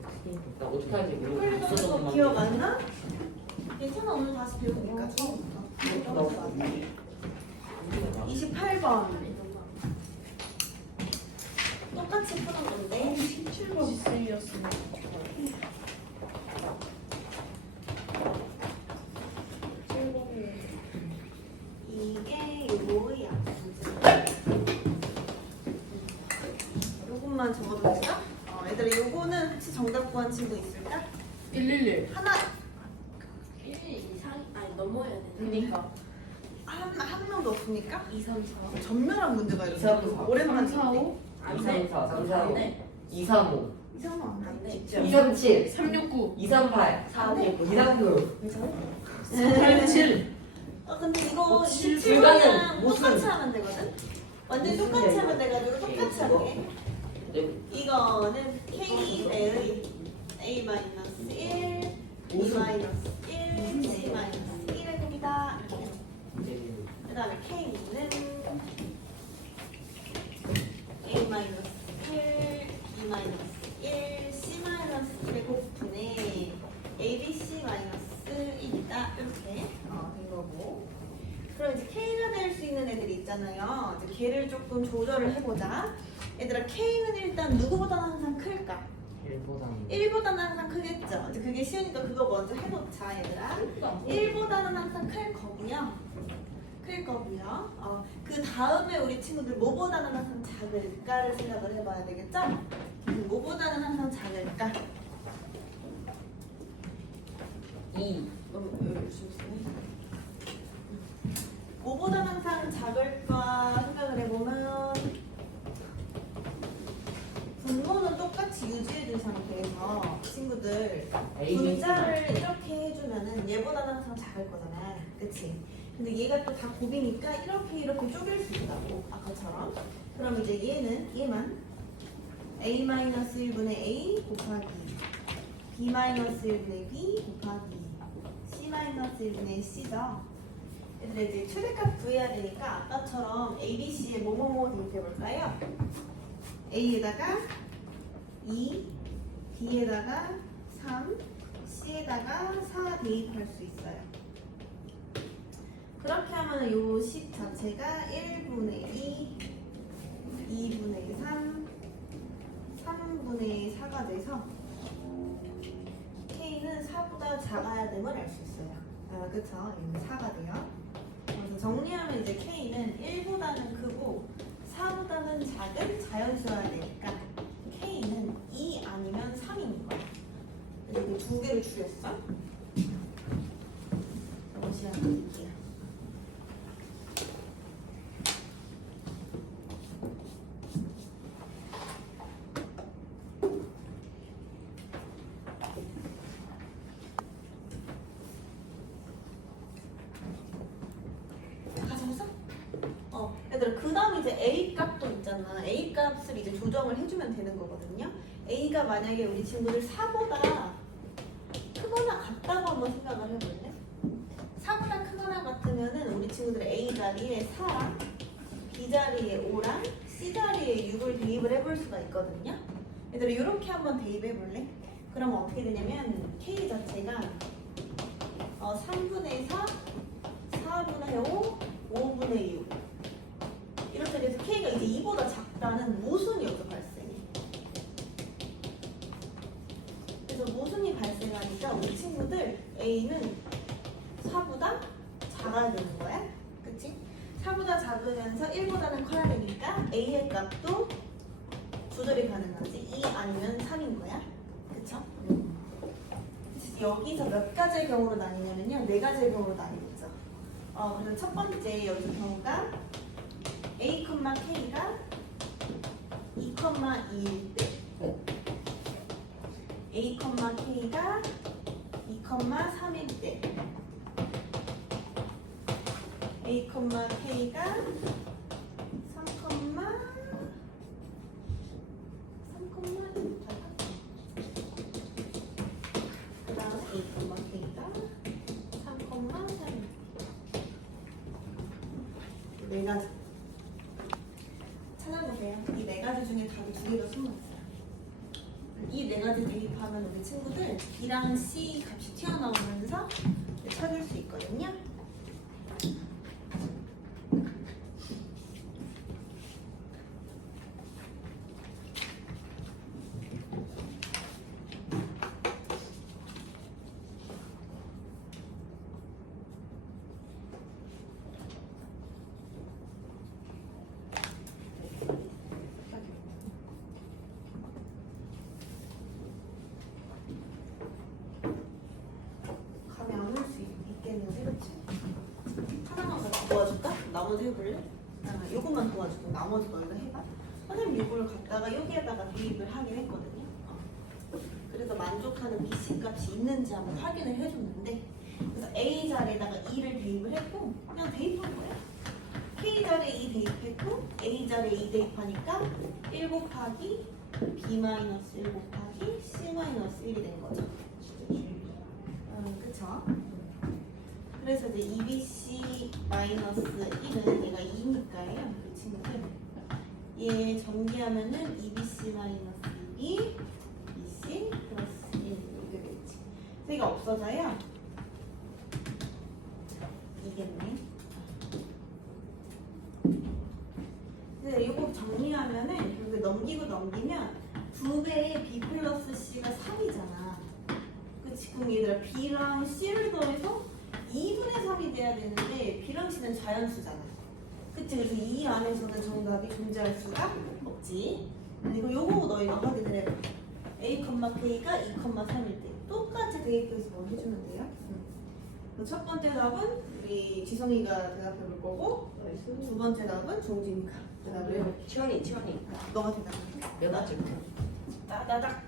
나 어떻게 하지? 헷갈리는 거 기억 안 나? 괜찮아, 오늘 다시 배우니까 처음부터. 28번 똑같이 푸는 건데 17번 C였으면 이게 요거야. 요것만 적어도 될까? 얘들아 요거는 혹시 정답 구한 친구 있을까? 111 하나 1 이상 아니 넘어야 되는. 그러니까 한 명도 없으니까 2, 3, 4. 전멸한 문제가 이삼, 이렇게 사. 오랜만에 3, 4, 5 안 돼. 2, 3, 4, 3, 4, 5 네. 2, 3, 5 이상한 안 돼. 2, 3, 7 369 2, 3, 8 4, 5. 2, 3, 9 87 근데 이거 칠, 17번이랑 불가능. 무슨- 똑같이 하면 되거든? 완전 무슨 똑같이 얘기야? 하면 돼가지고 똑같이 이거? 할게 네. 이거는 K의 A-1 B-1 C-1의 곱이다 이렇게 그 다음에 K는 A-1 B-1 C-1의 곱분의 ABC-1이다 이렇게 된 거고 그럼 이제 K가 될 수 있는 애들이 있잖아요 이제 걔를 조금 조절을 해보자 얘들아 K는 일단 누구보다는 항상 클까? 1보다는 1보다는 항상 크겠죠. 이제 그게 쉬우니까 그거 먼저 해놓자 얘들아. 1보다는 항상 클 거고요. 클 거고요. 그 다음에 우리 친구들 뭐보다는 항상 작을까를 생각을 해봐야 되겠죠? 뭐보다는 항상 작을까? 2 너무 열심히 쓰네. 뭐보다는 항상 작을까 생각을 해보면 분모는 똑같이 유지해준 상태에서 친구들 분자를 이렇게 해주면은 얘보다는 항상 작을 거잖아 그치? 근데 얘가 또 다 곱이니까 이렇게 쪼갤 수 있다고 아까처럼 그럼 이제 얘만 A-1분의 A 곱하기 B-1분의 B 곱하기 C-1분의 C죠 얘들아 이제 최대값 구해야 되니까 아까처럼 A, B, C에 뭐뭐뭐 대입해볼까요? A에다가 2, B에다가 3, C에다가 4 대입할 수 있어요. 그렇게 하면 요 식 자체가 1분의 2, 2분의 3, 3분의 4가 돼서 K는 4보다 작아야 됨을 알 수 있어요. 그쵸? 얘는 4가 돼요. 그래서 정리하면 이제 K는 1보다는 크고 4보다는 작은 자연수여야 되니까 K는 2 아니면 3인 거야. 그래서 이게 두 개를 줄였어. 다시 한번 볼게요. 가져왔어? 얘들아 그 다음 이제 A 값도 있잖아. A 값을 이제 조정을 해주면 되는 거거든요. A가 만약에 우리 친구들 4보다 크거나 같다고 한번 생각을 해볼래? 4보다 크거나 같으면은 우리 친구들 A 자리에 4랑 B 자리에 5랑 C 자리에 6을 대입을 해볼 수가 있거든요. 얘들아 이렇게 한번 대입해볼래? 그러면 어떻게 되냐면 K 자체가 3분의 4, 4분의 5, 5분의 6 이렇게 돼서 K가 이제 2보다 작다는 모순이 여기서 발생해. 그래서 모순이 발생하니까 우리 친구들 A는 4보다 작아야 되는 거야. 그치? 4보다 작으면서 1보다는 커야 되니까 A의 값도 조절이 가능하지. 2 아니면 3인 거야. 그쵸? 여기서 몇 가지의 경우로 나뉘냐면요. 4가지의 경우로 나뉘죠. 그래서 첫 번째 여기서 경우가 A, K가 2,2일 때 A, K가 2,3일 때 A, K가 3,1 그 다음 A, K가 3,3 네 가지 찾아보세요. 이 네 가지 중에 답이 두 개가 숨어있어요. 이 네 가지 안에 대입하면 우리 친구들 B랑 C 값이 튀어나오면서 찾을 수 있거든요. 감이 안 올 수 있겠는데, 그치? 하나만 더 도와줄까? 나머지 해볼래? 요것만 도와주고 나머지 너희가 해봐. 선생님 요거를 갖다가 여기에다가 대입을 하긴 했거든요. 그래서 만족하는 BC 값이 있는지 한번 확인을 해줬는데, 그래서 A 자리에다가 2를 대입을 했고 그냥 대입한 거야. K 자리에 2 대입했고 A 자리에 2 대입하니까 1 곱하기 B-1 곱하기 C-1이 된 거죠. 그쵸? 그래서 이제 2BC-1은 얘가 2니까요. 우리 친구들 얘 전개하면은 2BC-2B BC 플러스 1 이렇게 되겠지. 그래서 이거 없어져요. 이겠네. 근데 이거 정리하면은 여기 넘기면 2배의 B 플러스 C가 3이잖아. 그치? 그럼 얘들아 B랑 C를 더해서 2분의 3이 돼야 되는데 B랑 C는 자연수잖아. 그치? 그래서 이 안에서는 정답이 존재할 수가 없지. 이거 요거 너희가 확인을 해봐. A, K가 2, 3일 때 똑같이 대입해서 해주면 돼요. 첫 번째 답은 우리 지성이가 대답해 볼 거고, 두 번째 답은 종진이가 대답을 해볼 거야. 치원이 너가 대답해. 내가 찍게. 나닥.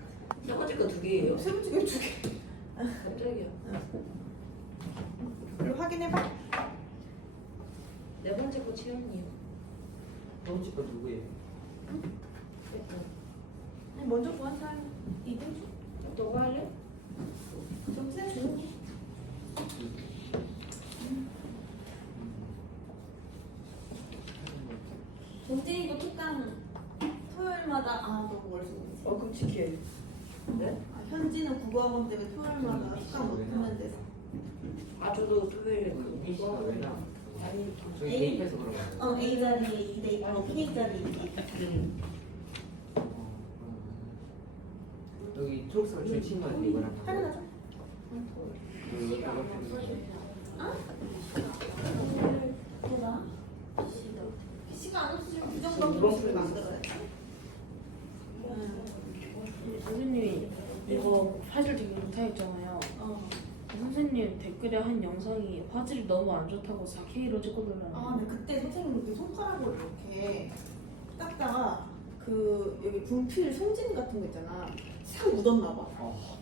세 번째 거 2개예요. 세 번째 거 2개. 깜짝이야. 그리고 확인해봐. 네 번째 거 치원이요. 두 번째 거 누구예요? 먼저 구한 사람 이등주. 너가 할래? 좀 세주는 종진이도 특강 토요일마다 너무 멀리 오지. 끔찍해. 네? 현지는 국어학원 때문에 토요일마다 특강 못 하면 돼서. 저도 토요일에 이거 왜냐? 저기 대입해서 그런 거예요. A 자리에 2 대입하고 K 자리에 2 대입. 여기 초록색 줄친구한테 이거랑 하나 가져. 뭐가? PC가 안 없으면 부정방송식을 만들어야지. 선생님이 이거 화질 되게 못하겠잖아요. 선생님 댓글에 한 영상이 화질이 너무 안 좋다고 4K로 찍어달라는. 근데 그때 선생님이 손가락으로 이렇게 닦다가 그 여기 분필 송진 같은 거 있잖아. 싹 묻었나 봐.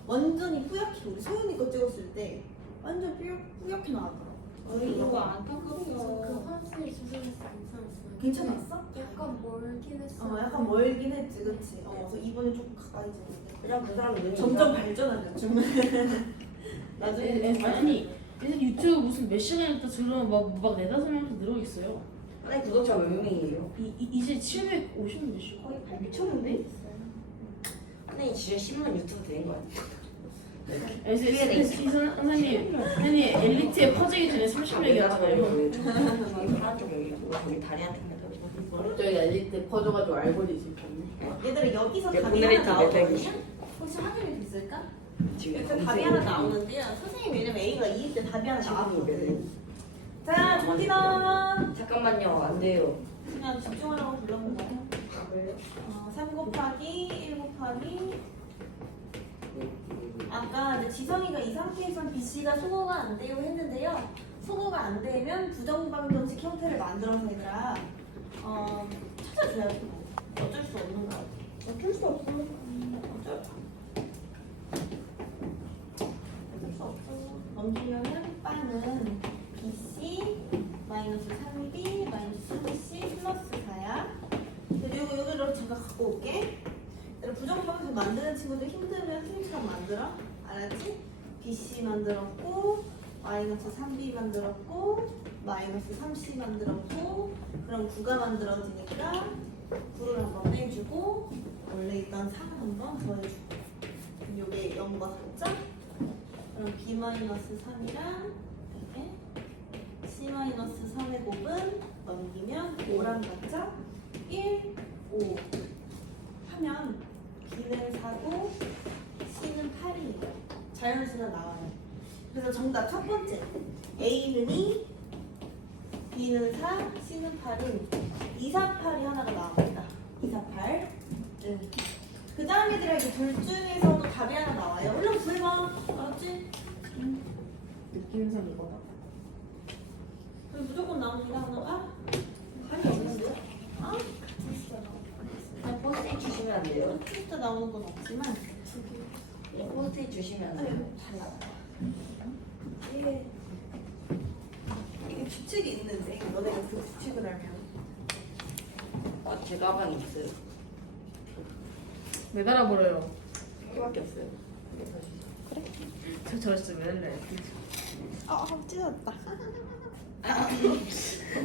완전히 뿌옇게 우리 소윤이 거 찍었을 때 완전 뿌옇게 나왔더라고. 이거 안타깝어. 그 화질 조절했어 괜찮았어? 약간 멀긴 했어. 약간 멀긴 했지, 그치? 그래서 이번에 조금 가까이 지는데. 그냥 그 사람이 점점 발전하죠, 좀. 나중에 아니 유튜브 무슨 몇 시간 있다 들으면 막 4-5명씩 늘어 있어요. 아니 구독자 몇 명이에요? 이제 750몇씩 거의 8미쳤는데? 아니 진짜 10만 유튜브 되는 거 아니야? 선생님 엘리트에 퍼지기 전에 30명이었잖아요. 저기 파란 쪽 여기고 저기 다리한테 저희 엘리트 퍼져가지고 알고리즘 켰네. 얘들아 여기서 내 답이 하나 보내랬지, 나오거든요? 혹시 확인이 됐을까? 지금 이렇게 답이 하나 나오는데요. 선생님 왜냐면 A가 2일 때 답이 하나 나왔거든. 자, 종진아. 잠깐만요, 안 돼요. 그냥 집중하라고 불러본 거야. 3 곱하기 1 곱하기 아까 이제 지성이가 이 상태에선 BC가 소거가 안 돼요 했는데요. 소거가 안 되면 부정방정식 형태를 만들어서 얘들아 찾아줘야지. 어쩔 수 없는 거야. 어쩔 수 없어. 어쩔 수 없어. 넘기면은 빠는 BC 마이너스 3B 마이너스 3C 플러스 4야. 여기로 잠깐 갖고 올게. 부정방정식 만드는 친구들 힘들면 선생님처럼 만들어. 알았지? BC 만들었고 마이너스 3B 만들었고 마이너스 3C 만들었고 그럼 9가 만들어지니까 9를 한번 빼주고 원래 있던 3을 한번 더해주고 넘어가 3점. 그럼 B-3이랑 이렇게 C-3의 곱은 넘기면 5랑 같죠? 1, 5 하면 B는 4고 C는 8이에요. 자연수가 나와요. 그래서 정답 첫 번째 A는 2, B는 4, C는 8은 2, 4, 8이 하나가 나옵니다. 2, 4, 8. 네. 그 다음 얘들아 이제 둘 중에서도 답이 하나 나와요. 얼른 구해봐. 알았지? 느낌상 이거다. 그럼 무조건 나옵니다. 하나가. 감이 없는데요? 아? 그냥 포스트잇 주시면 안 돼요? 진짜 나오는 건 없지만 그냥 포스트잇 주시면 안 돼요? 이게 규칙이 있는데 너네가 그 규칙을 알면 아, 제 가방에 있어요. 매달아 버려요. 이거밖에 없어요. 저 저랬어 맨날. 찢었다.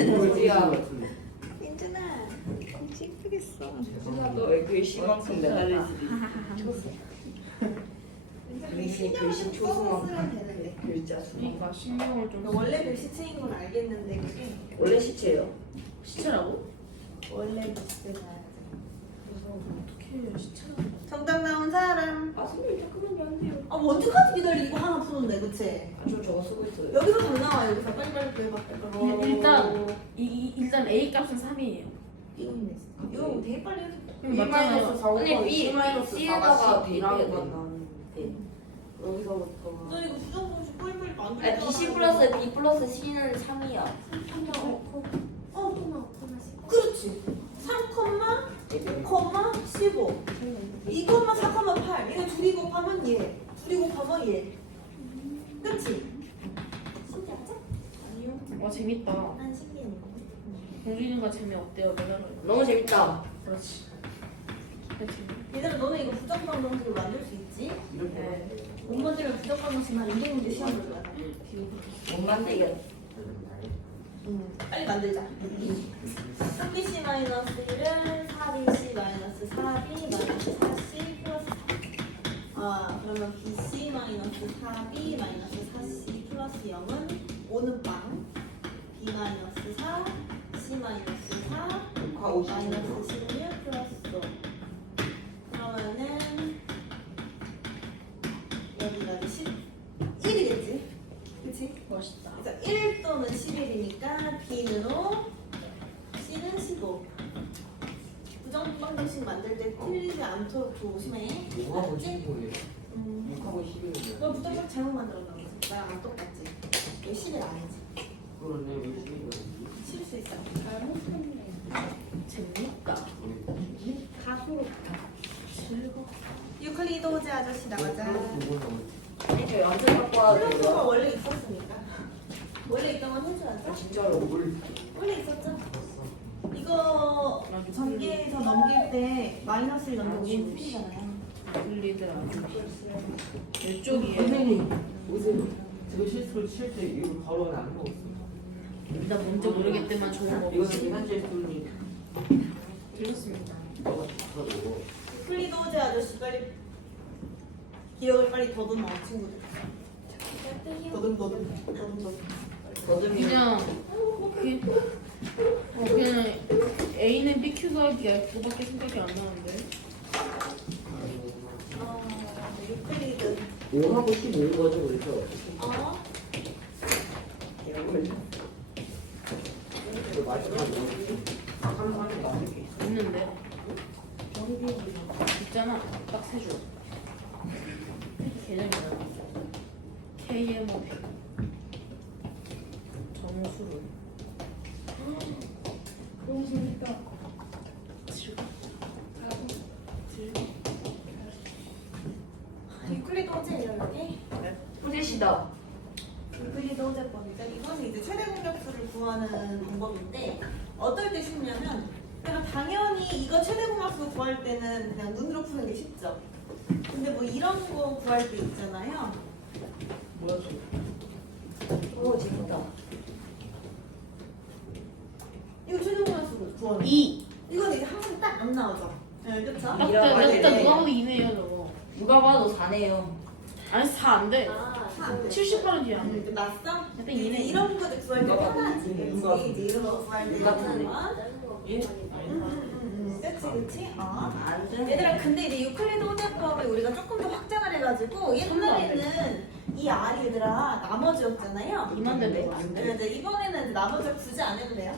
뭐지야? 민준아 공지 이쁘겠어. 너의 글씨만큼 매달릴 수도 있어. 글씨 초수만큼 되는데. 글자 수. 그러니까 신경을 좀. 원래 글씨체인 건 알겠는데 그게 원래 시체예요. 시체라고? 원래 글씨가 어떻게 시체라고? 정답 나온 사람. 아, 선생님 잠깐만요, 안 돼요. 아, 뭐 언제까지 기다리 이거 하나 푸는데, 그치? 아, 저 저거 쓰고 있어요. 여기서 답 나와, 여기서. 빨리빨리 구해봐. 일단 A 값은 3이에요. 이거 있네. 이거 되게 빨리 해줘. 맞잖아요. 아니, B, C에다가 B라고 B라고 나는데 여기서부터 너 이거 부정공식 빨리빨리 만들어. 아니, BC 플러스 B 플러스 C는 3이야. 그렇지. 3,15. 이것만 4,8. 이거 둘이 곱하면 얘. 둘이 곱하면 얘. 그치? 신기하지? 아니요. 와 재밌다. 난 신기했는데. 공주님과 재미없대요. 매달아요. 너무 재밌다. 그렇지. 얘들아, 너네 이거 부정방정식을 만들 수 있지? 네. 못 만들면 부정방정식만 인생문제 시험을 봐. 못 만들게. 빨리 만들자. 3bc 마이너스 1은 4bc 마이너스 4b 마이너스 4c 플러스 4. 아, 그러면 bc 마이너스 4b 마이너스 4c 플러스 0은 5는 빵. b 마이너스 4, c 마이너스 4, 마이너스 16 플러스 5. 그러면은 여기까지 11이겠지? 그치? 멋있다. 그래서 1 또는 11이니까 B는 5, C는 15. 부정방정식 만들 때 틀리지 않도록 조심해. 5하고 15예요. 6하고 11이에요. 너 부정방정 잘못 만들었나 보지? 나랑 안 똑같지? 이거 11 아니지? 그러네 왜 11이야? 칠 수 있어. 재밌다. 즐거워. 유클리드 호재 아저씨 나가자. 아니, 저 완전 갖고 와도 플러스가 돼요. 원래 있었으니까. 원래 있던 건 해줘야죠. 아, 진짜로. 원래 있었죠? 이거 전개에서 넘길 때 마이너스를 넘기면 틀리잖아요. 들리들 아주. 이쪽이에요. 선생님 오세요. 제가 실수를 칠 때 이거 바로 안 먹었어요. 나 뭔지 모르겠지만 좋은 거 이거 지금 현재 student이 들렸습니다. 유클리드 호재 아저씨 빨리 기억을 빨리 더듬어 친구들. 더듬. 더듬이. 그냥 그냥 A는 BQ 더하기가 그밖에 생각이 안 나는데. 유클리드. 5하고 15인 거죠 그래서. 어? 이거 마지막에 3 나올게. 있는데. 있잖아. 딱 세 줄. 개념이다. KMOP. 정수를. 너무 재밌다. 유클리드 호재 이렇게. 호재시다. 유클리드 호재법이죠. 이것은 이제 최대 공격수를 구하는 방법인데 어떨 때 쉽냐면 그냥 당연히 이거 최대 공격수 구할 때는 그냥 눈으로 푸는 게 쉽죠. 근데 뭐 이런 거 구할 때 있잖아요. 뭐야 저? 오, 재밌다. 이거 최대 공격수 구하는 거. 2. 이건 이제 한 번 딱 안 나오죠. 네, 그쵸? 딱 이런 누가 말이네. 봐도 2네요 저거. 누가 봐도 4네요. 아니 4 안 돼. 아, 78은 뒤에 안 돼. 끝났어? 일단 이제 2네. 이런 거 구할 때 편하지. 누가 그치? 이제 이런 거 구할 때 편하잖아. 예? 그치? 안 돼. 얘들아 근데 이제 유클리드 호재법을 우리가 조금 더 확장을 해가지고 옛날에는 이 R이 얘들아 나머지였잖아요. 이만 되네. 안 돼. 그런데 이번에는 이제 나머지를 굳이 안 해도 돼요.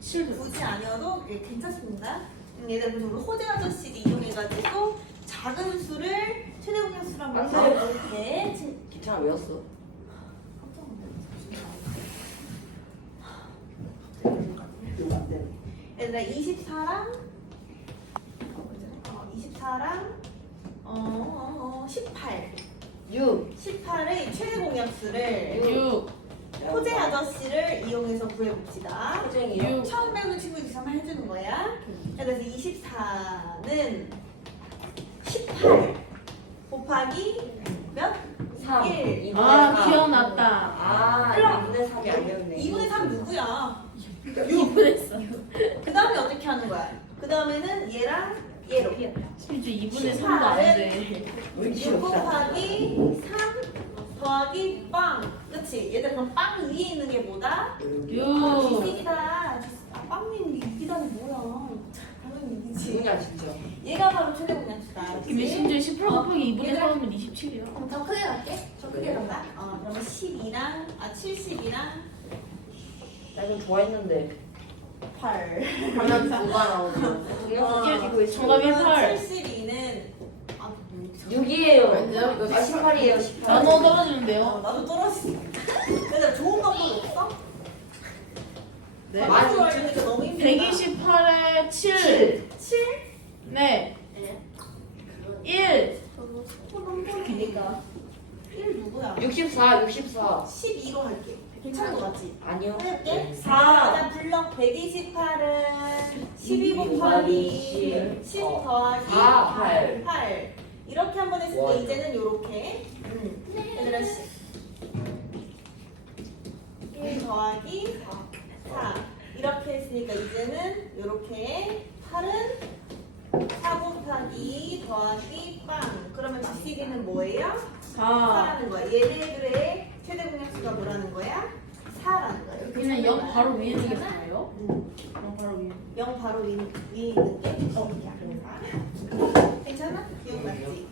7 돼. 굳이 아니어도 괜찮습니다. 얘들아 그래서 우리 호재 아저씨를 이용해가지고 작은 수를 최대 공약수로 한번 안 돼. 구해볼게. 괜찮아, 외웠어. 얘들아 24랑 18 6. 18의 최대 공약수를 6. 호재 아저씨를 이용해서 구해봅시다. 호쟁이요? 6. 처음 배우는 친구들이 한번 해주는 거야. 그래서 24는 18 곱하기 몇? 3. 1. 아 기억났다. 아, 그럼. 2분의 3이 아니었네. 2분의 3 누구야? 2분의 그 다음에 어떻게 하는 거야? 그 다음에는 얘랑 얘로. 심지어 2분의 3도 안 돼. 6 곱하기 3 더하기 빵. 그치? 얘들 그럼 빵 위에 있는 게 뭐다? 6. 기식이다. 빵 위에 있는 게 이기다니 뭐야. 당연히 이기지. 누구냐, 진짜. 얘가 바로 최대 공약수다. 근데 심지어 18 곱하기 2분의 3이면 27이야. 그럼 더 크게 갈게. 더 크게 간다. 그러면 12랑 70이랑 나 좀 좋아했는데. 8. 하면 9가 나오죠. 동영상 찍고 정답이 8. 72는 6이에요. 이거 18이에요, 18. 나눠 떨어지는데요. 나도 떨어졌어. 얘들아 좋은 방법 없어? 네. 많이 알려니까 너무 힘들다. 128에 7. 7? 네. 1. 그니까 1 누구야? 64, 64. 12로 할게. 괜찮은 거 맞지? 아니요. 해볼게. 4. 자, 블럭 128은 12 곱하기 10 더하기 4, 8. 8. 이렇게 한 번 했을 때 와. 이제는 요렇게. 얘들아 1 더하기 4. 이렇게 했으니까 이제는 요렇게 8은 4 곱하기 더하기 빵. 그러면 GCD는 뭐예요? 4. 4라는 거야. 얘네들의 최대 공약수가 뭐라는 거야? 4라는 거야. 이렇게 그냥 0 찾는 바로 거야. 위에 있는 게 괜찮아? 4예요? 응. 0 바로 위에. 0 바로 위에 있는 게 GCD야. 괜찮아? 기억났지?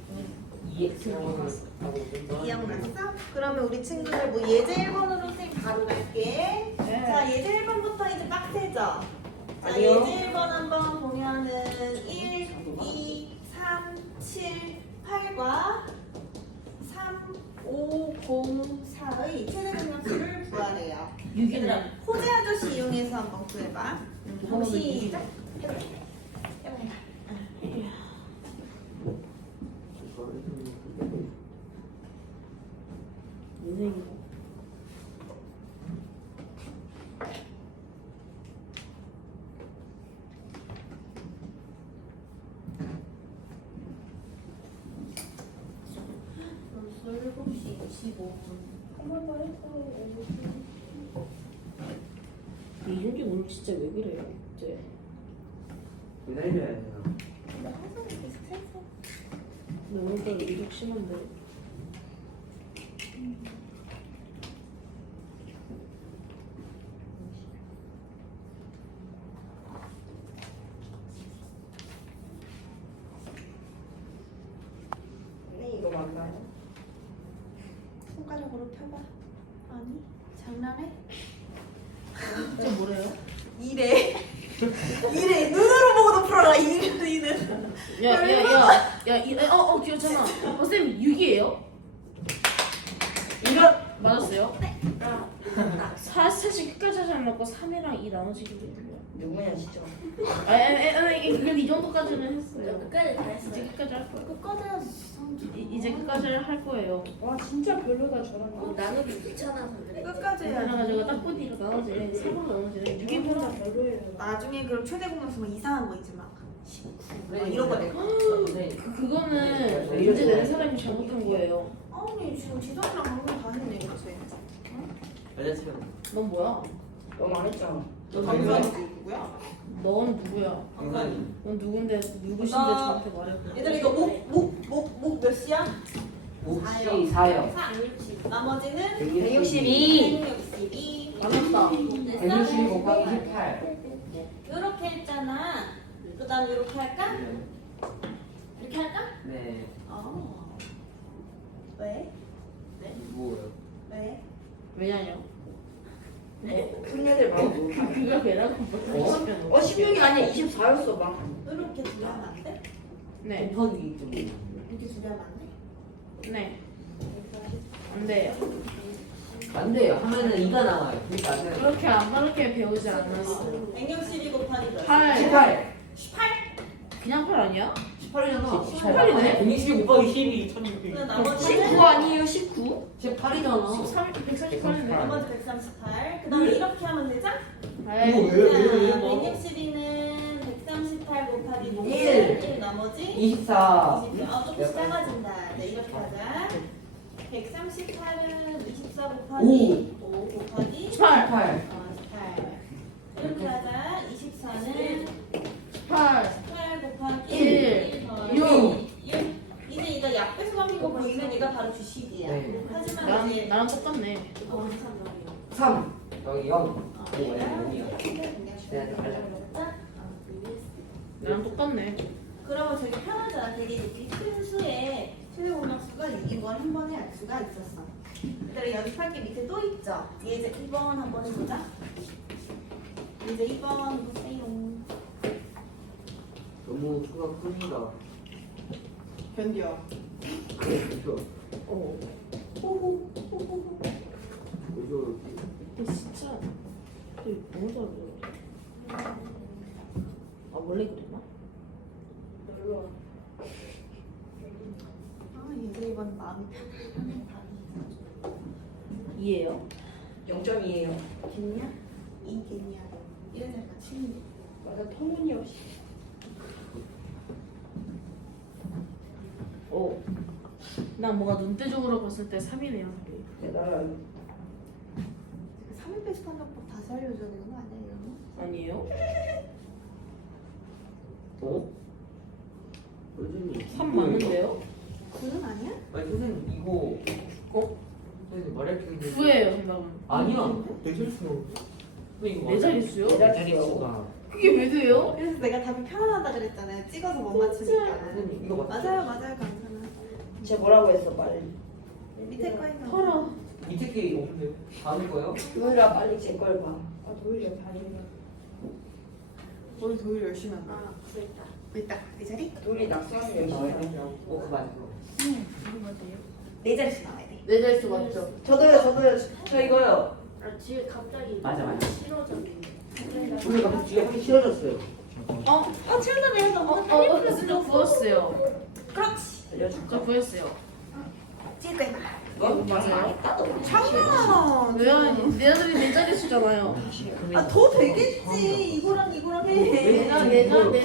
기억났어? 그러면 우리 친구들 뭐 예제 1번으로 선생님 바로 갈게. 네. 자, 예제 1번부터 이제 빡세죠? 자, 아니요. 예제 1번 한번 보면은 1, 2, 3, 7, 8과 3, 5, 0, 4의 최대 공약수를 구하래요. 6이네. 얘들아, 호재 아저씨 이용해서 한번 구해봐. 한번 시작. 해봐. 인생이다. 벌써 7시 25분. 한번 더 했어요. 이준기 오늘 진짜 왜 그래요? 이제 기다려야 되나? 근데 항상 비슷해서. 근데 오늘따라 이juk 심한데. 네, 이거 맞나요? 손가락으로 펴봐. 아니, 장난해? 저 뭐래요? 이래. 이래. 눈으로 보고도 풀어라. 이는. 귀엽잖아. 선생님 6이에요? 이런. 맞았어요? 사실 끝까지 하지 않고 3이랑 2 나눠지거든요. 누구냐, 진짜. 그래도 이 정도까지는 했어요. 끝까지 다 했어요. 이제 끝까지 할 거예요. 끝까지 해야지. 이제 끝까지 할 거예요. 와, 진짜 별로다, 저런 나누기 귀찮아서 그래. 끝까지 그래가지고 해야지. 딱 보니까 나눠지네. 3으로 나눠지네. 6이보다 별로예요. 나중에 그럼 최대 공약수만 이상한 거 있지 막. 19. 네, 막 이런 거 내. 네. 그거는 문제 내는 사람이 잘못한 거예요. 아니 지금 지성이랑 방금 다 했네 그치? 알려주세요. 넌 뭐야? 너무 망했잖아. 너 강사는 누구야? 넌 누구야? 강산이. 넌 누군데 누구신데 나- 저한테 말해봐. 얘들아 이거 목 몇 시야? 혹시 4요. 160. 나머지는 162. 162. 맞았다. 160 곱하기 18. 이렇게 했잖아. 그 다음 이렇게 할까? 이렇게 할까? 네. 왜? 뭐요? 왜? 왜냐요? 큰애들 막 그가 배라고 못 16이 아니야 24였어 막. 이렇게 줄여면 안 돼? 네. 곱하기 좀. 이렇게 줄여면 안 돼? 네. 안 돼요. 안 돼요. 하면은 2가 나와요. 그러니까 안 돼요. 그렇게 안 그렇게 배우지 않았어. 162 곱하기 몇? 8. 18. 18? 그냥 8 아니야? 18이잖아. 18이네? 120 곱하기 12. 1600. 그 나머지는 19 아니에요 19? 18이잖아. 138이네. 나머지 138. 그 다음에 이렇게 하면 되죠? 아이, 자, 162는 138 곱하기 1 나머지 24. 20. 조금씩 작아진다. 네, 이렇게 하자. 138은 24 곱하기 5 곱하기 18. 18. 18. 이렇게 하자. 24는 8. 18 곱하기 1, 6. 이제 이거 약배수 관계 거 보이면 얘가 바로 주식이야. 네. 하지만 이제 나랑 똑같네. 3. 여기 0. 어, 얘랑 네, 달라. 나랑 똑같네. 그러면 되게 편하잖아. 되게 이렇게 큰 수의 최대 공약수가 6인 걸 한 번에 알 수가 있었어. 그다음에 연습할 게 밑에 또 있죠. 얘 이제 2번 한번 해보자. 이제 2번 보세요. 너무 초가 큽니다. 견뎌. 그렇죠. 오. 호호 호호. 그죠. 근데 진짜 너무 잘 그려. 아 원래 그랬나? 이제 이번 마음이 편하다. 2예요. 0점이에요. 겠냐? 이겠냐? 이런 잘 맞추는 거. 맞아 터무니없이. 오. 난 뭔가 눈대중으로 봤을 때 3이네요. 대단하. 3일 배수 판정법 다시 알려줘야 되는 거 아니야 이거? 아니에요? 어? 선생님. 3 맞는데요? 9는 아니야? 아니 선생님 이거 어? 선생님 말할 게 있는데. 9예요 정답은. 아니야. 내 자릿수는. 근데 이거 네 자릿수요? 네 자릿수요. 자릿수가. 그게 왜 돼요? 그래서 내가 답이 편안하다 그랬잖아요. 찍어서 못 맞추니까. 선생님 이거 맞죠? 맞아요, 괜찮아. 쟤 뭐라고 했어 빨리. 밑에 거 있는 팔아. 밑에 게 없는데. 다는 거예요? 도일아 빨리 제 걸 봐. 아 도일이가 다니는. 우리 도일 열심히 한다. 아 그랬다. 있다. 이 자리? 도일이 낙서하면 열심히 나와요? 하죠. 어, 그거 맞고. 네 자리씩 나와야 돼. 네 자릿수 맞죠? 저도요. 저 이거요. 아 뒤에 갑자기 맞아. 싫어졌네. 오늘 갑자기 뒤에 하기 싫어졌어요. 어? 채운다며 해서 진짜 구웠어요. 그렇지. 알려줄까? 저 구했어요. 찍을 거야. 너 맞아요. 잠깐만. 왜요? 내 아들이 네 자릿수잖아요. 더 되겠지. 이거랑 해. 네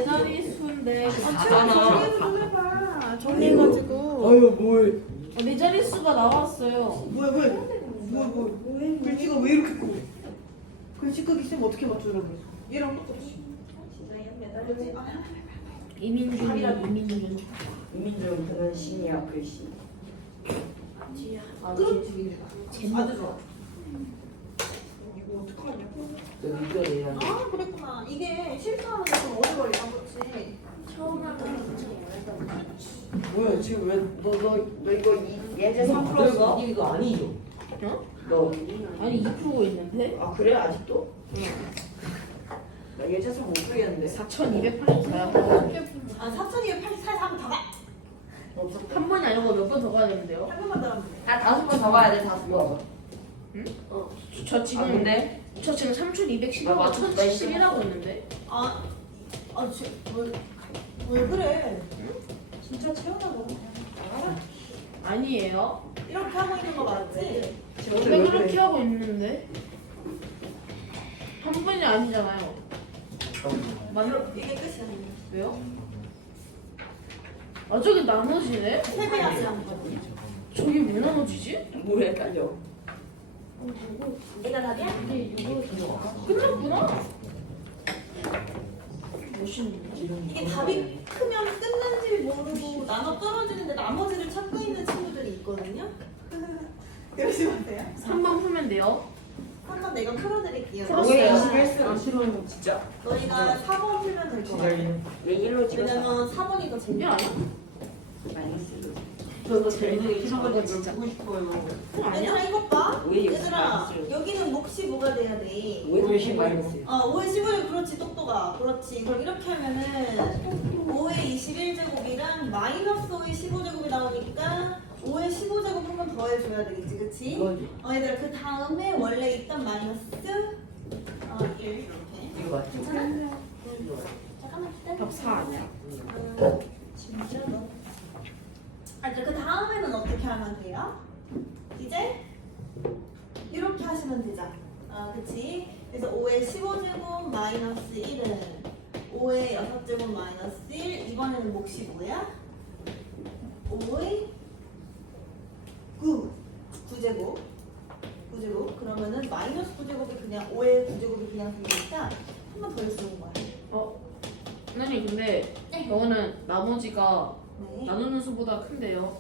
자릿수인데 정리해서 좀 해봐. 정리해가지고. 아유 뭘? 네 자릿수가 나왔어요. 뭐야. 글씨가 왜 이렇게 커? 글씨 크기 쌤 어떻게 맞추라고? 얘랑 똑같이. 이민준. 이민준 그는 신이야 글씨. 아, 아주 좋아. 이거 어떡하냐? 여기 이거 내야. 아 그랬구나. 이게 실수하는 게 좀 오래 걸리나 그렇지. 처음 하는 거 진짜 어렵다. 뭐야 지금 왜너 이거 예제 3 풀었어? 이거 아니죠? 어? 너. 아니 2% 있는데? 아 그래 아직도? 나 예제 3 못 풀겠는데. 4284야. 아 4284번 더 가. 없어. 한 번이 아니고 몇 번 더 가야 되는데요? 한 번만 더 하면 돼. 아 5번 더 가야 돼 5번. 저 지금 근데? 저 지금 3211하고 나 1071하고 있는데. 왜 그래? 진짜 채워놔. 아니에요. 이렇게 하고 있는 거 맞지? 왜 그렇게 하고 있는데? 한 번이 아니잖아요. 이게 끝이야. 왜요? 아 저기 나머지네? 세 배야지 한 거. 저기 왜 나머지지? 뭘 헷갈려. 얘가 답이야? 끝났구나. 멋있네. 이게 답이 크면 끝난지 모르고 나눠 떨어지는데 나머지를 찾고 있는 친구들이 있거든. 열심히 하세요. 3번 풀면 돼요. 한번 내가 풀어드릴게요. 풀었어요. 아 싫어요. 진짜. 너희가 4번 풀면 될 것 같아. 왜 1로 찍었어? 왜냐면 4번이 더 이게 재밌어. 아니야? 마이너스. 저도 제일 이상하게 진짜 보고 싶어요. 그거 아니야? 얘들아 이것 봐. 왜 얘들아 마이너스? 여기는 몫이 뭐가 돼야 돼? 왜 50 마이너스. 5의 15제곱 그렇지 똑똑아 그렇지 그럼 이렇게 하면은 5의 21제곱이랑 마이너스 5의 15제곱이 나오니까 5의 15제곱 한 번 더 해줘야 되겠지 그치? 이거지. 얘들아 그 다음에 원래 있던 마이너스 1 이렇게 이거 맞죠? 괜찮아? 잠깐만 기다려 답 4 아니야? 진짜 너 그 다음에는 어떻게 하면 돼요? 이제 이렇게 하시면 되죠. 그치? 그래서 5의 15제곱 마이너스 1은 5의 6제곱 마이너스 1 이번에는 몫이 뭐야? 5의 9제곱 그러면은 마이너스 9제곱이 그냥 5의 9제곱이 그냥 생기니까 한 번 더 쓰는 거야. 선생님 근데 이거는 나머지가 네. 나누는 수보다 큰데요.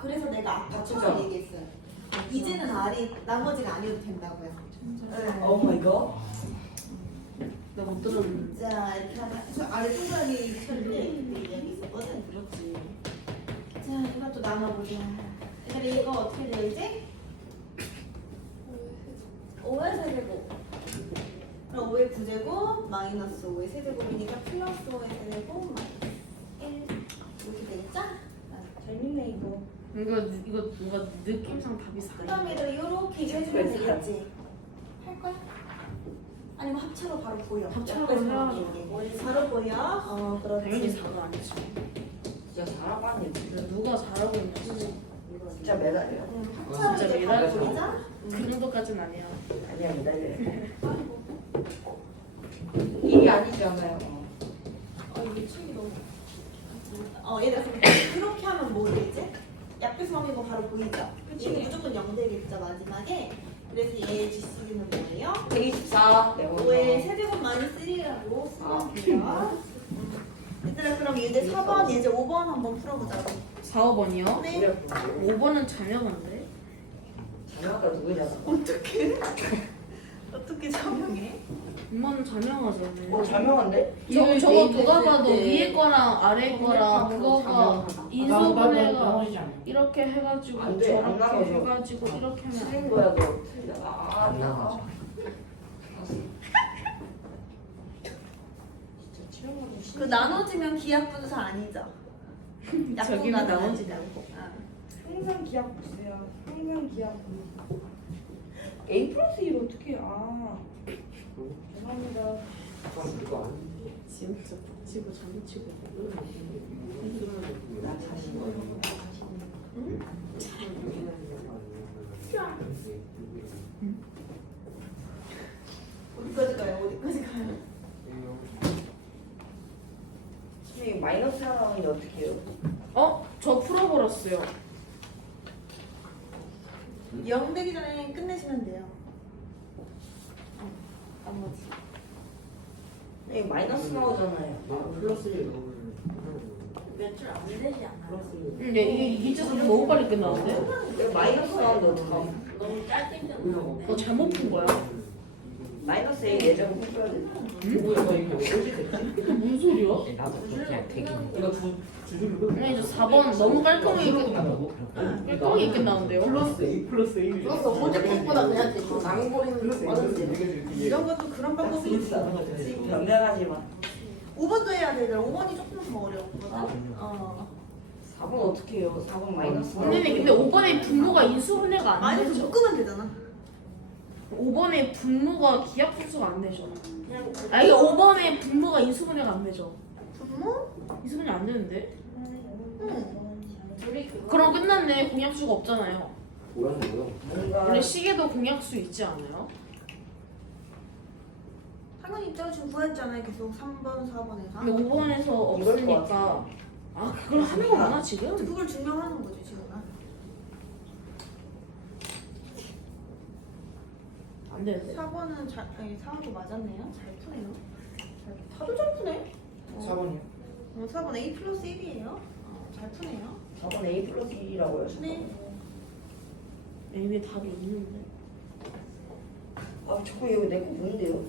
그래서 내가 아까 진짜? 처음 얘기했어요. 이제는 나머지가 아니어도 된다고요. 네. 오 마이 갓. 나 못 들었는데. 자, 이렇게 하면 저 아래 동그라미 쳤는데 여기 있었거든. 그렇지. 자, 이것도 나눠보자. 근데 이거 어떻게 돼요 이제? 5의 세제곱. 그럼 5의 9제곱 마이너스 5의 세제곱이니까 플러스 5의 세제곱 마이너스 1 이렇게 되겠죠? 재밌네 이거. 이거 뭔가 느낌상 답이 그 4야. 다음에 얘들아 이렇게 해주면 되겠지? 할 거야? 아니면 합차로 바로 보여? 합차로 옆에서 해야죠. 이렇게. 바로 보여? 그렇지. 당연히 4가 아니지. 진짜 잘하고 하네. 누가 잘하고 있냐. 진짜 매달려. 합차로 진짜 이제 바로 매달려. 보이자? 그 정도까지는 아니야. 아니야 매달려. 1이 아니잖아요. 이게 책이 너무. 얘들아 그렇게 하면 뭐 되지? 약분성인 거 바로 보이죠? 얘는 무조건 0 되겠죠 마지막에. 그래서 얘의 GC는 뭐예요? 124. 5의 세제곱 마이너스 1이라고 쓰면 돼요. 얘들아 그럼 이제 4번 이제 5번 한번 풀어보자. 4, 5번이요? 네. 5번은 자명한데? 자녀가 누구냐? 어떻게 설명해? 5번은 자명하잖아요. 자명한데? 저거 누가 봐도 위에 거랑 아래 거랑 그거가 인수분해가 나머지 않아. 이렇게 해가지고 안 돼, 안 저렇게 나가죠. 해가지고 이렇게 하면 틀린 거야 너. 틀리다. 안 나가죠. 진짜 치료하고 싶어. 그 나눠지면 기하분수 아니죠? 저기는 약분가는 나머지냐고. 항상 기억 보세요. 항상 기억. A 플러스 1 어떻게 죄송합니다. 이거 안. 진짜 치고 장치고 나 자신. 어디까지 가요? 어디까지 가요? 선생님 마이너스 하나 나오는데 어떻게 해요? 저 풀어버렸어요. 0 되기 전에 끝내시면 돼요. 나머지. 선생님 마이너스 나오잖아요. 플러스 1 넣으면. 몇 줄 안 되지 않아? 플러스 1. 근데 이게 진짜 너무 빨리 끝나는데? 왜 마이너스 나오는데 어떡함? 너무 짧게 끝났는데. 너 잘못 푼 거야? 마이너스 A 예정을 풀어야 돼. 뭐야 이거 어디 됐지? 이게 무슨 소리야? 나도 그렇게 되긴. 이거 두 줄로. 아니 저 4번 너무 깔끔하게 깔끔하게 끝나는데요? 플러스 A 플러스 1. 플러스 5제곱보다 그냥 대충 낭버리는 거지. 이런 것도 그런 방법이 있어. 변명하지 마. 5번도 해야 돼. 5번이 조금 더 어려웠거든. 4번 어떻게 해요? 4번 마이너스 선생님 근데 5번에 분모가 인수분해가 안 마이너스 되죠? 묶으면 되잖아. 5번에 분모가 기하분수가 안 되죠? 아니 5번에 분모가 인수분해가 안 되죠? 분모? 인수분해 안 되는데? 응. 둘이 그거. 그럼 끝났네. 공약수가 없잖아요. 뭐라는 거야? 뭔가 원래 시계도 공약수 있지 않아요? 당연히 있잖아. 지금 구했잖아요. 계속 3번, 4번에서. 근데 5번에서 없으니까 그걸 하는 거구나 지금? 그걸 증명하는 거지 지금. 안 되는데? 4번은 4번도 맞았네요. 잘 푸네요. 다들 잘 푸네. 4번이요? 4번 A 플러스 1이에요. 잘 푸네요. 4번 A 플러스 1이라고요? 네. A에 답이 없는데. 아 자꾸 여기 내거 뭔데요?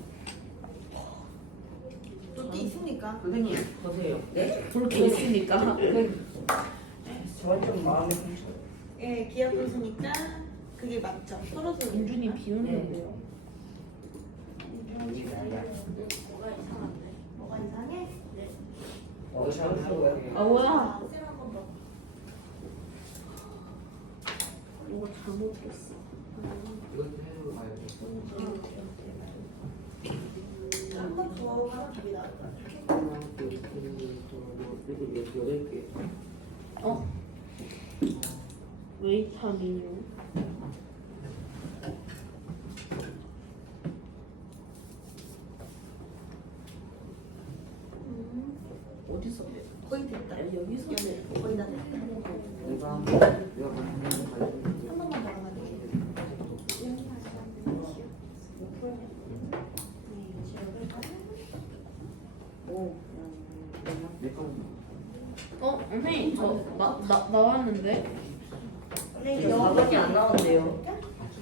롯데 있습니까? 선생님 보세요. 볼게 있으니까. 저건 좀 마음이 상처. 예, 기하 분수니까 그게 맞죠. 서로서 민준이 비웃는데요. 뭐가 이상한데? 뭐가 이상해? 잘했어요. 아 뭐야? 쌤 한번 더. 이거 잘못했어. 이것도 해로 가야 돼. 한번 더 하면 답이 나올 것 같아. 하나, 둘, 셋, 넷, 다섯, 여덟 개. 어? 웨이타민요. 어디서? 거의 됐다. 여기서? 거의 다 됐다. 내가 가는 거 가야 한 번만 더 가면 돼. 내 거. 선생님 나왔는데? 선생님 4번이 안 나온대요.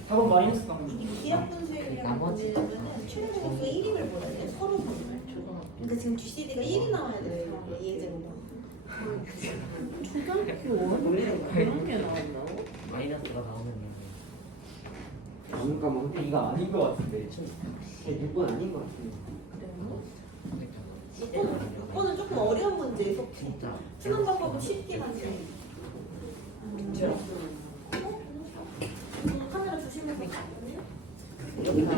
4번 마이너스 나오는 이 기하 분수율이랑 보내려면 최대 점수가 1임을 보내야 돼. 서로 보내면. 그러니까 지금 GCD가 1이 나와야 돼. 이해제로. 초등학교 원? 그런 게 나왔나고? 마이너스가 나오면 잠깐만 근데 이거 아닌 거 같은데 6번 아닌 거 같은데 6번은 조금 어려운 문제에 속해. 푸는 방법은 쉽긴 한데. 카메라 조심해서 가거든요. 여기 가.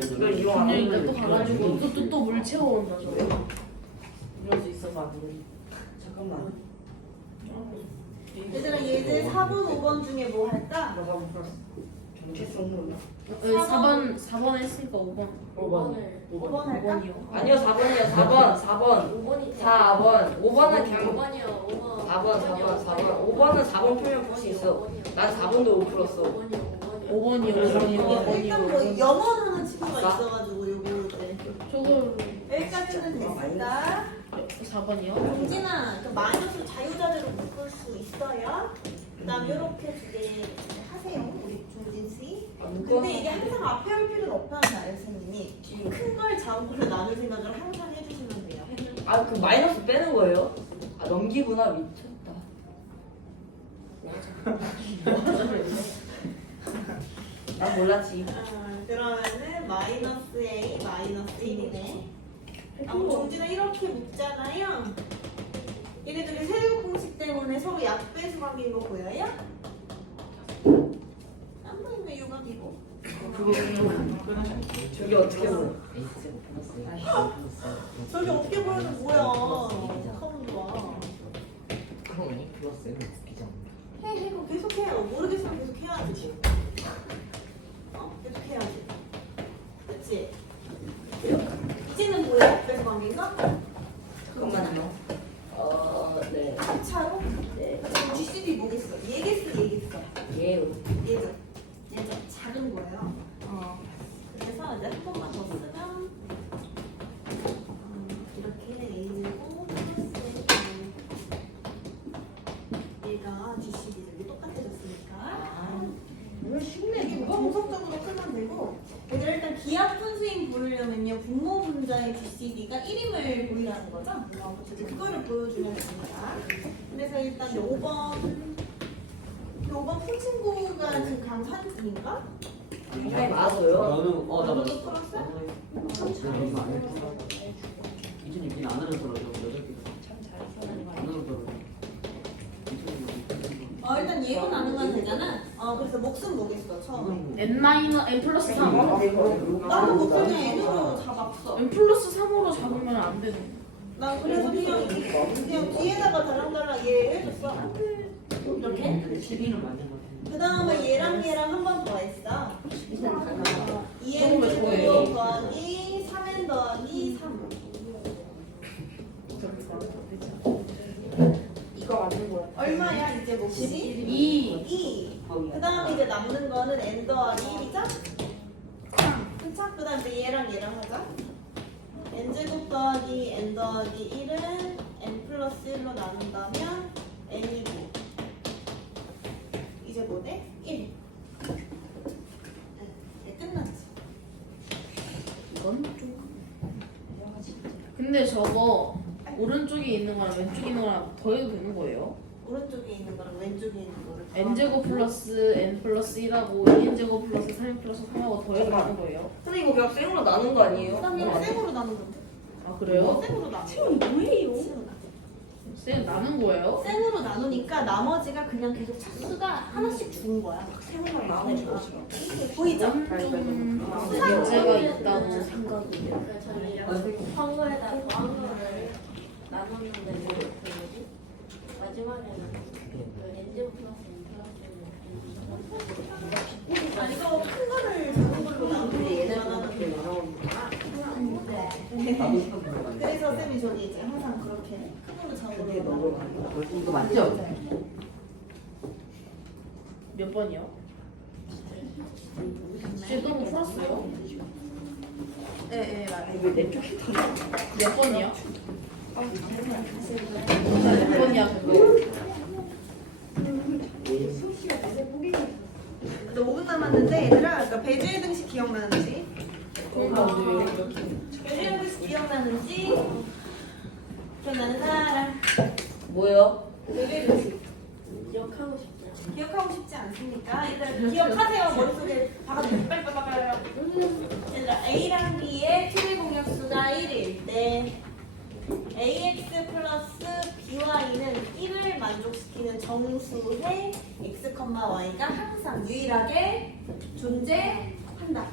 이걸 이용 안 분명히 하면 또 가가지고 또 물 채워온다 저거. 이럴 수 있어서 안 돼. 잠깐만. 얘들아 얘들 4번, 5번 중에 뭐 할까? 너가 못 풀었어. 정체성으로. 4번 했으니까 5번. 5번 할까? 5번이요. 아니요 4번이요 4번 4번 4번 5번은 그냥 5번이요. 5번. 4번 5번은 4번 풀면 풀 수 있어. 난 4번도 못 풀었어. 5번이요. 일단 뭐 영어로는 친구가 아싸. 있어가지고 요거 이제 저거 여기까지는 됐습니다. 4번이요? 동진아, 그 마이너스 자유자재로 묶을 수 있어요. 그다음 이렇게 두 개 하세요, 우리 종진 씨. 근데 이게 항상 앞에 올 필요는 없다는 알선생님이 큰 걸 작은 걸로 나눌 생각을 항상 해주시면 돼요. 아 그 마이너스 빼는 거예요? 아 넘기구나 미쳤다. 난 몰랐지. 그러면은 마이너스 A 마이너스 1이네. 종진아 이렇게 묶잖아요. 얘네들이 세제곱 공식 때문에 서로 약배수 관계인 거 보여요? 안 보이면 유각이고. 그거 저기 어떻게 보여? 저기 어떻게 보여도 뭐야? 카운 좋아. 그럼 A 플러스 M은 웃기지 않나? 해 그럼 계속 해요. 모르겠으면 계속 해야지. 계속 해야지. 그렇지? 이제는 뭐야? 약배수 관계인가? 잠깐만요. 네. 차로? 네. 그럼 GCD 뭐겠어? 얘겠어, 얘겠어. 예. 얘죠. 얘죠. 작은 거예요. 그래서 이제 한 번만 더 쓰면 이렇게 A제곱 플러스 얘가 GCD들이 똑같아졌으니까 이거 쉽네. 이게 뭐가 공석적으로 풀면 되고 얘들 일단 기하 분수인 부르려면요 분모 분자의 GCD가 1임을 보이라는 거죠. 그거를 보여주면 됩니다. 그래서 일단 5번 푼 친구가 지금 강산중인가? 네 맞아요. 너는 나 너도 풀었어? 나는 이거 안 했어. 이준이 민 안으로 떨어져. 8개. 참 잘했어. 안으로 떨어져. 일단 예로 나누면 되잖아. 그래서 목숨 뭐겠어 처음에. N 플러스 3. 나는 뭐 그냥 N으로 잡았어. N 플러스 3으로 잡으면 안 되네. 난 그래서 그냥 뒤에다가 달랑달랑 얘 해줬어. 이렇게. 12는 맞는 거 같아. 그 다음에 얘랑 한 번 더 했어. 2N 조금만 제곱 더해. 더하기 3N 더하기 3. 이거 맞는 거야. 얼마야 이제 몫이? 2. 2. 그 다음에 이제 남는 거는 N 더하기 1이죠? 그쵸? 그 다음 이제 얘랑 하자. N제곱 더하기 N 더하기 1은 N 플러스 1로 나눈다면 N이고 이제 뭐네? 1. 근데 저거 오른쪽에 있는 거랑 왼쪽에 있는 거랑 더해도 되는 거예요? 오른쪽에 있는 거랑 왼쪽에 있는 거를 n제곱 플러스 n 플러스 1하고 2n제곱 플러스 3n 플러스 3하고 더해도 되는 거예요? 근데 이거 그냥 생으로 나눈 거 아니에요? 그다음에 쌩으로 나눈 건데. 아 그래요? 쌩으로 나눈 지금 뭐예요? 쌤 나눈 거예요? 쌩으로 나누니까 나머지가 그냥 계속 차수가 하나씩 주는 거야. 생으로 나눈 거 보이죠? 문제가 있다고 생각해요. 황거에다 더한 거를 나눴는데 그 뭐지? 마지막에는 그 엔제 플러스 아니 이거 큰 거를 작은 걸로 나누는 얘네는 거잖아. 그렇게 나눠. 나도 싶은 거 그래서 쌤이 저기 이제 항상 그렇게 큰 걸로 작은 그게 걸로 너무 나누는 많이. 이거 맞죠? 몇 번이요? 쟤 너무 풀었어요? 네, 맞아요. 이거 내 쪽이 더 나. 몇 번이요? 몇 번이야 그거? 근데 5분 남았는데 얘들아, 그러니까 배주의 등식 기억나는지? 배주의 등식 기억나는지? 기억나는 사람? 뭐요? 배주의 등식 기억하고 싶지 않아. 기억하고 싶지 않습니까? 얘들아 기억하세요. 머릿속에 박아두세요. 빨리빨리. 얘들아 A랑 B의 최대 공약수가 1일 때 ax 플러스 by는 1을 만족시키는 정수의 x, y가 항상 유일하게 존재한다.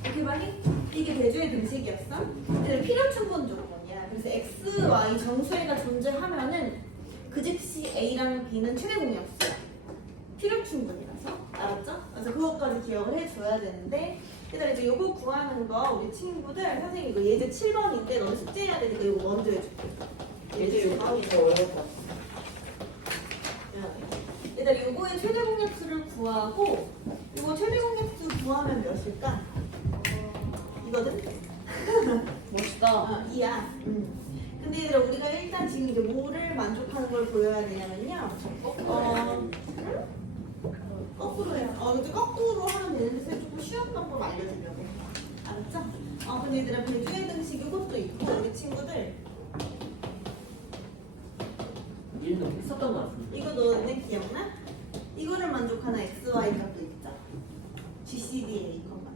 오케이 말이? 이게 배주의 등식이었어. 근데 필요충분 조건이야. 그래서 x, y 정수회가 존재하면은 그 즉시 a랑 b는 최대 공약수야. 필요충분이라서 알았죠? 그래서 그것까지 기억을 해줘야 되는데 얘들아 이제 요거 구하는 거 우리 친구들 선생님 이거 예제 7번인데 너는 숙제해야 되니까 이거 먼저 해줄게. 이제 이거 하기 더 어렵다. 얘들아 요거의 최대 공약수를 구하고 요거 최대 공약수 구하면 몇일까? 이거든? 멋있다. 이야. 근데 얘들아 우리가 일단 지금 이제 뭐를 만족하는 걸 보여야 되냐면요. 거꾸로 해요. 이제 거꾸로 하면 되는데 쌤 조금 쉬운 방법 알려주려고. 알았죠? 근데 얘들아 배주의 등식 이것도 있고 우리 친구들 일도 했었던 것 같은데. 이거 너네 기억나? 이거를 만족하는 x, y 값도 있죠. GCD의 이것만.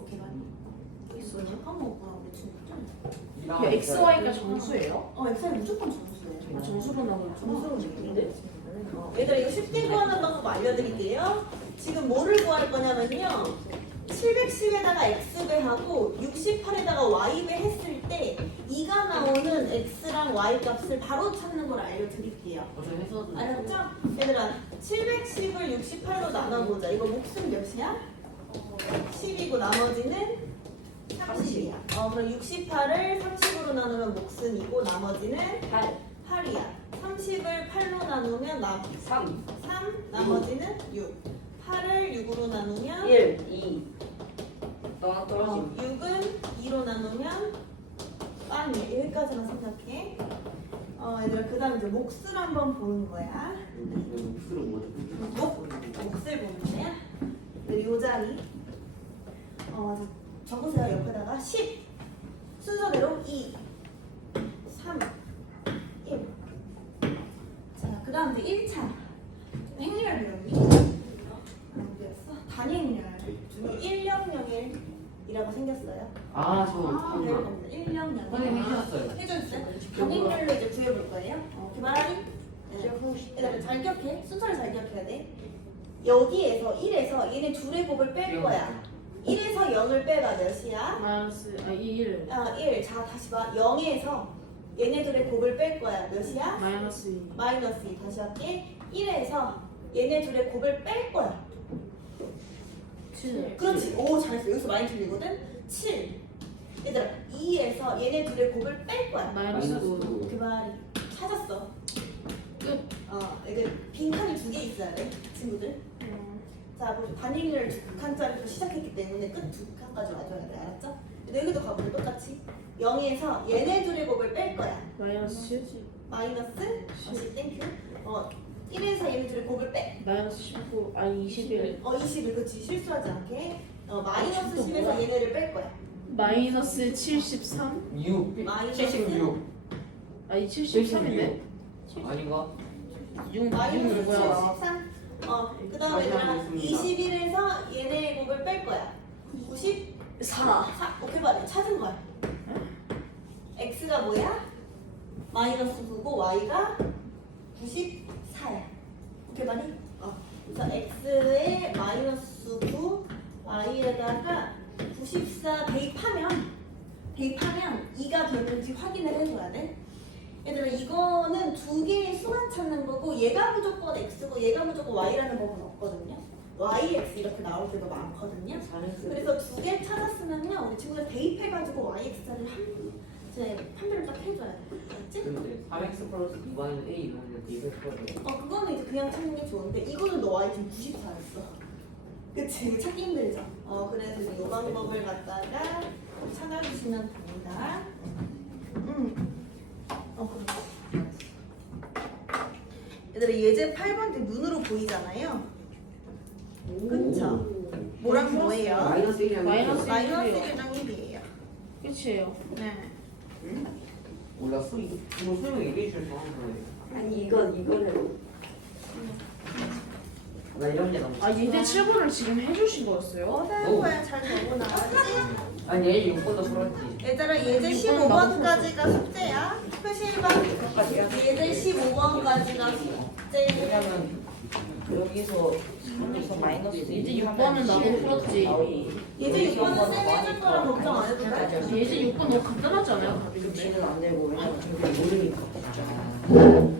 오케이 맞니? 있어요? 까먹었구나 우리 친구들. 그 x, y가 정수예요? x, y 무조건 정수예요. 아 정수로 나오는 정수로 있는데? 얘들아 이거 쉽게 구하는 방법 알려드릴게요. 지금 뭐를 구할 거냐면요. 710에다가 x배하고 68에다가 y배 했을 때 2가 나오는 x랑 y 값을 바로 찾는 걸 알려드릴게요. 어제 했었는데. 알았죠? 얘들아 710을 68로 나눠보자. 이거 몫은 몇이야? 10이고 나머지는 30이야. 그럼 68을 30으로 나누면 몫은 2고 나머지는 8이야. 30을 8로 나누면 3, 3, 나머지는 6. 8을 6으로 나누면 1, 2. 너가 떨어짐. 6은 2로 나누면 빵이야. 여기까지만 생각해. 얘들아 그 다음 이제 몫을 한번 보는 거야. 목수로 뭐죠? 몫을 보는 거야. 요 자리. 맞아. 적으세요. 옆에다가 10. 순서대로 2, 3, 1. 자, 그 다음 이제 1차. 행렬 배웠니? 안 배웠어? 단행렬 중에 10001이라고 생겼어요. 아, 저 배울 항상 겁니다. 10001. 선생님 해주셨어요. 해줬어요? 단행렬로 이제 구해볼 거예요. 기말하니? 얘들아 잘 기억해. 순서를 잘 기억해야 돼. 여기에서 1에서 얘네 둘의 곱을 뺄 거야. 1에서 0을 빼봐 몇이야? 마이너스 1 1. 자 다시 봐. 0에서 얘네들의 곱을 뺄 거야. 몇이야? 마이너스 2 마이너스 2. 다시 할게. 1에서 얘네 둘의 곱을 뺄 거야. 7 그렇지. 오 잘했어. 여기서 많이 틀리거든. 7. 얘들아 2에서 얘네 둘의 곱을 뺄 거야. 마이너스 9 마이너스 그 말이 찾았어. 끝. 이게 빈칸이 2개 있어야 돼, 친구들. 자, 뭐 단일을 두 칸짜리로 시작했기 때문에 끝 두 칸까지 와줘야 돼, 알았죠? 근데 여기도 가보자, 똑같이. 0에서 얘네 둘의 곱을 뺄 거야. 마이너스 7 마이너스, 다시 땡큐. 1에서 얘네 둘의 곱을 빼. 마이너스 19 아니 21 21, 그치, 실수하지 않게. 마이너스 또 10에서 뭐야? 얘네를 뺄 거야. 마이너스 73? 6 마이너스 76 아니 73인데? 아닌가? 6 마이너스 6 뭐야? 73. 그 다음에 얘들아 21에서 얘네 곱을 뺄 거야. 94. 오케이, 맞아. 찾은 거야. x가 뭐야? 마이너스 9고 y가 94야. 오케이, 맞니? 그래서 x에 마이너스 9, y에다가 94 대입하면 2가 되는지 확인을 해줘야 돼. 얘들아 이거는 두 개의 수만 찾는 거고 얘가 무조건 x고 얘가 무조건 y라는 법은 없거든요. yx 이렇게 나올 때가 많거든요. 그래서 두 개 찾았으면요 우리 친구들 대입해가지고 yx를 판별을 딱 해줘야 돼. 알았지? 근데 3x 플러스 2y는 a 이러면 이거 그거는 이제 그냥 찾는 게 좋은데 이거는 너 y 지금 94였어. 그치? 찾기 힘들죠? 그래서 이 방법을 갖다가 찾아주시면 됩니다. 그렇지. 얘들아 예제 8번 때 눈으로 보이잖아요. 그쵸? 뭐랑 뭐예요? 마이너스 1이랑 마이너스 마이너스 1이랑 1이에요. 끝이에요. 네. 몰랐어? 이거 수영이 얘기해 주셔서 하는 거예요. 아니 이거는 나 이런 게 너무 아 예제 7번을 지금 해주신 거였어요? 거야 잘 적어놔야지. 아니 얘 6번도 풀었지. 얘들아 예제 15번까지가 숙제야. 표시해봐. 예제 15번까지가 숙제. 왜냐면 여기서 마이너스 예제 6번은 나도 풀었지. 예제 6번은 쌤이 해줄 거라 걱정 안 해도 돼. 예제 6번 너무 간단하지 않아요? 지는 안 되고 왜냐면 저기 모르니까 없잖아.